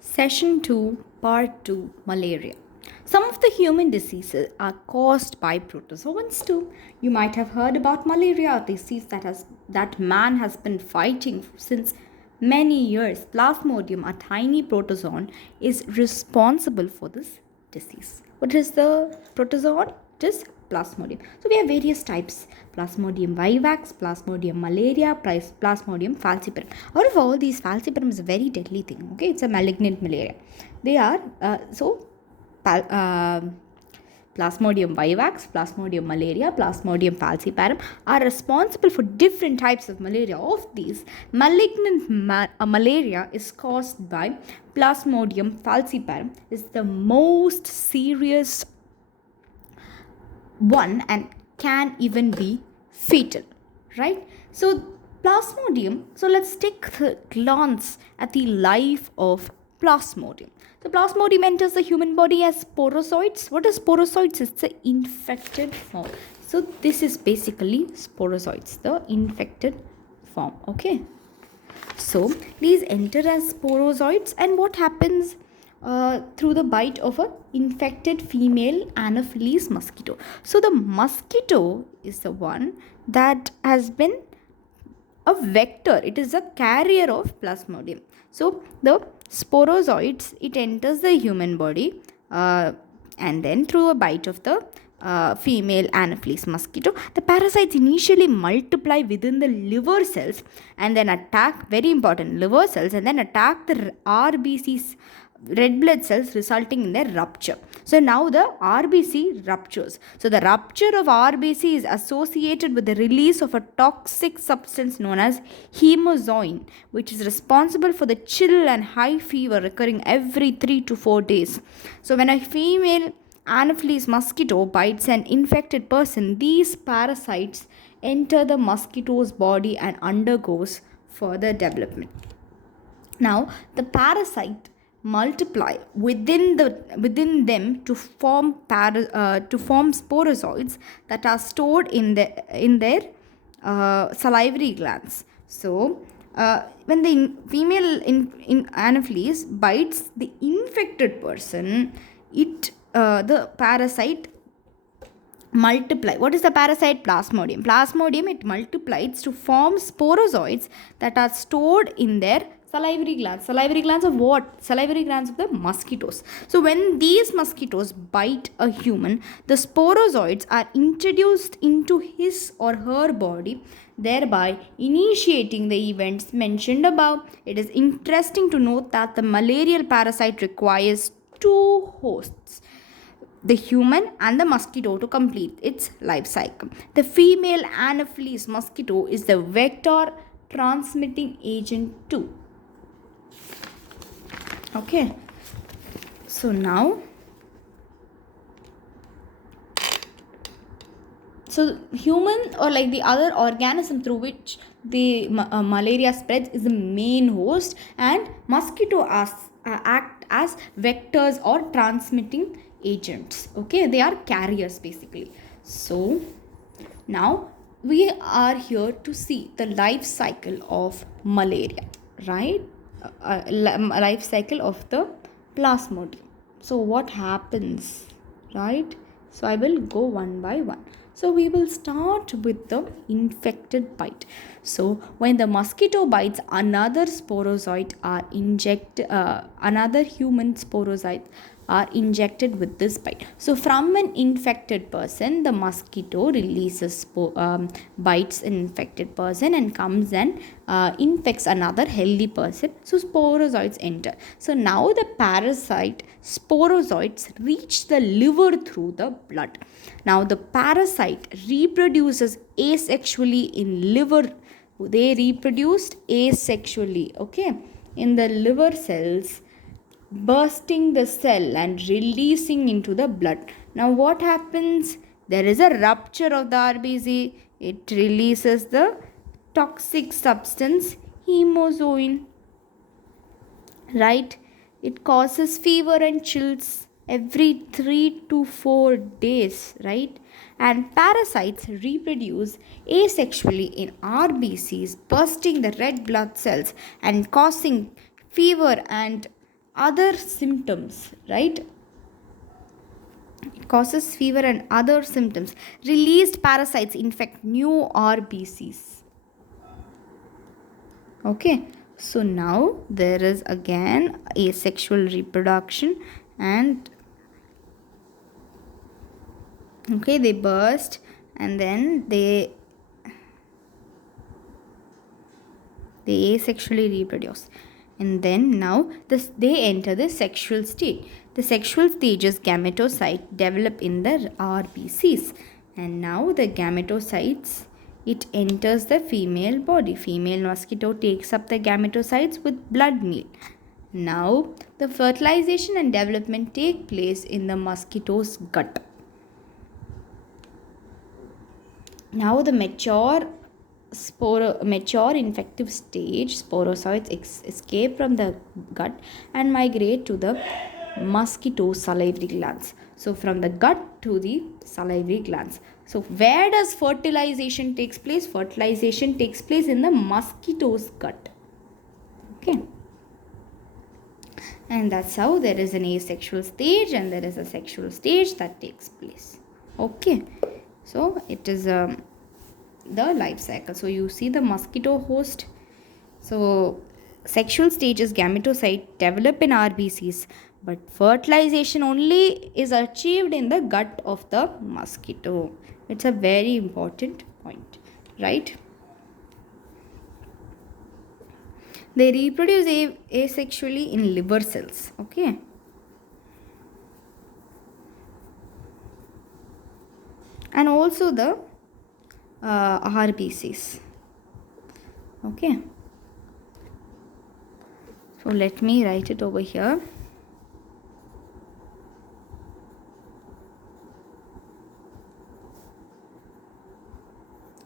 Session 2, Part 2, Malaria. Some of the human diseases are caused by protozoans too. You might have heard about malaria, a disease that man has been fighting since many years. Plasmodium, a tiny protozoan, is responsible for this disease. What is the protozoan? It is Plasmodium. So we have various types: Plasmodium vivax, Plasmodium malaria, Plasmodium falciparum. Out of all these, falciparum is a very deadly thing. Okay, it's a malignant malaria. They are pal- uh, Plasmodium vivax, Plasmodium malaria, Plasmodium falciparum are responsible for different types of malaria. Of these, malignant malaria is caused by Plasmodium falciparum. Is the most serious one and can even be fatal, right? So plasmodium, so let's take a glance at the life of plasmodium. So plasmodium enters the human body as sporozoites. What is sporozoites? It's the infected form. So this is basically sporozoites, the infected form. Okay, so these enter as sporozoites, and what happens through the bite of a infected female Anopheles mosquito. So the mosquito is the one that has been a vector. It is a carrier of plasmodium. So the sporozoites, it enters the human body and then through a bite of the female Anopheles mosquito, the parasites initially multiply within the liver cells and then attack, very important, liver cells, and then attack the RBCs, red blood cells, resulting in their rupture. So now the RBC ruptures. So the rupture of RBC is associated with the release of a toxic substance known as hemozoin, which is responsible for the chill and high fever recurring every 3 to 4 days. So when a female Anopheles mosquito bites an infected person, these parasites enter the mosquito's body and undergoes further development. Now the parasite multiply within them to form sporozoites that are stored in their salivary glands. So when the female in Anopheles bites the infected person, the parasite multiply. What is the parasite? Plasmodium, it multiplies to form sporozoites that are stored in their salivary glands of what? Salivary glands of the mosquitoes. So when these mosquitoes bite a human, the sporozoites are introduced into his or her body, thereby initiating the events mentioned above. It is interesting to note that the malarial parasite requires two hosts, the human and the mosquito, to complete its life cycle. The female Anopheles mosquito is the vector transmitting agent too. Okay, so now, so human or like the other organism through which the malaria spreads is the main host, and mosquito act as vectors or transmitting agents. Okay, they are carriers basically. So now we are here to see the life cycle of malaria, right? Life cycle of the plasmodium. So what happens, right? So I will go one by one. So we will start with the infected bite. So when the mosquito bites, another human sporozoite are injected with this bite. So from an infected person, the mosquito releases bites an infected person and comes and infects another healthy person. So sporozoites enter. So now the parasite sporozoites reach the liver through the blood. Now the parasite reproduces asexually in liver. They reproduced asexually, okay, in the liver cells, bursting the cell and releasing into the blood. Now what happens? There is a rupture of the RBC. It releases the toxic substance hemozoin, right? It causes fever and chills every 3 to 4 days, right? And parasites reproduce asexually in RBCs, bursting the red blood cells and causing fever and other symptoms, right? It causes fever and other symptoms. Released parasites infect new RBCs. Okay, so now there is again asexual reproduction, and okay, they burst and then they asexually reproduce, and then now they enter the sexual state. The sexual stage is gametocyte develop in the RBCs, and now the gametocytes, it enters the female body. Female mosquito takes up the gametocytes with blood meal. Now the fertilization and development take place in the mosquito's gut. Now the mature infective stage, sporozoites escape from the gut and migrate to the mosquito salivary glands. So from the gut to the salivary glands. So where does fertilization takes place? Fertilization takes place in the mosquito's gut. Okay. And that's how there is an asexual stage and there is a sexual stage that takes place. Okay. So it is the life cycle. So you see the mosquito host. So sexual stage is gametocyte develop in RBCs, but fertilization only is achieved in the gut of the mosquito. It's a very important point, right? They reproduce asexually in liver cells. Okay. And also the RBCs. Okay. So let me write it over here.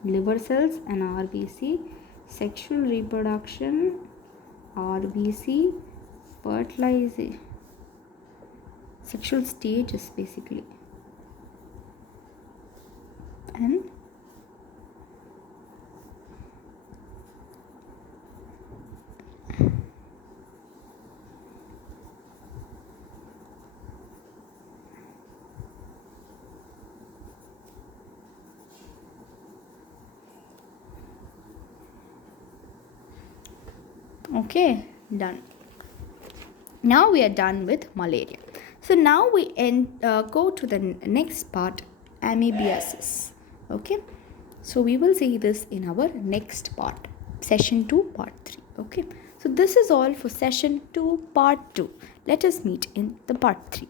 Liver cells and RBC, sexual reproduction, RBC, fertilization, sexual stages basically. And okay, done. Now we are done with malaria. So now we go to the next part, amoebiasis. Okay, so we will see this in our next part, session 2 part 3. Okay, so this is all for session 2 part 2. Let us meet in the part 3.